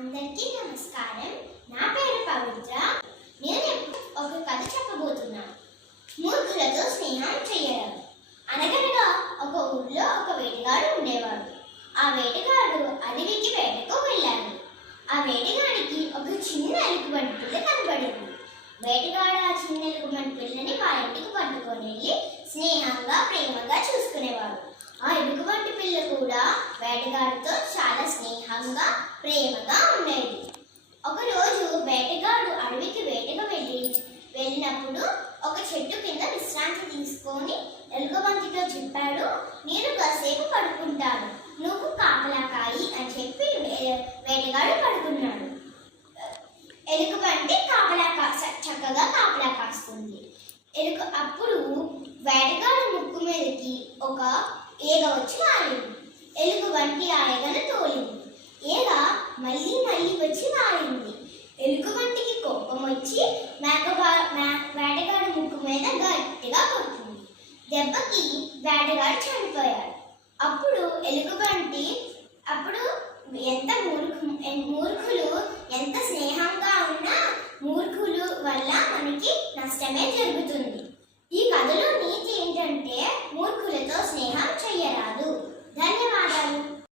అందరికీ నమస్కారం. నా పేరు పవిత్ర. నేను ఒక కథ చెప్పబోతున్నాను. మూర్ఖులతో స్నేహం చేయడం. అనగనగా ఒక ఊళ్ళో ఒక వేటగాడు ఉండేవాడు. ఆ వేటగాడు అడవికి వేటకు వెళ్ళాడు. ఆ వేటగాడికి ఒక చిన్న ఎలుగుబంటి పిల్ల కనబడింది. వేటగాడు ఆ చిన్న ఎలుగుబంటి పిల్లని వాళ్ళ ఇంటికి పట్టుకొని వెళ్ళి స్నేహంగా ప్రేమగా చూసుకునేవాడు. ఆ ఎలుగుబంటి పిల్ల కూడా వేటగాడితో చాలా స్నేహంగా ప్రేమగా ఉండేది. ఒకరోజు వేటగాడు అడవికి వేటకు వెళ్ళినప్పుడు ఒక చెట్టు కింద విశ్రాంతి తీసుకొని ఎలుగుబంటితో చెప్పాడు, నేను కాసేపు పడుకుంటాను, నువ్వు కాపలా కాయి అని చెప్పి వేటగాడు పడుకున్నాడు. ఎలుగుబంటి చక్కగా కాపలా కాస్తుంది. అప్పుడు వేటగాడు ముక్కు మీదకి ఒక ఈగ వచ్చి వాలింది. ఎలుగుబంటి ఆ ఈగను తోలింది. ఈగ మళ్ళీ వచ్చి వాలింది. ఎలుగుబంటికి కోపం వచ్చి వేటగాడు ముక్కు మీద గట్టిగా కొట్టింది. దెబ్బకి వేటగాడు చనిపోయాడు. అప్పుడు మూర్ఖులు ఎంత స్నేహంగా ఉన్నా మూర్ఖులు వల్ల మనకి నష్టమే జరుగుతుంది.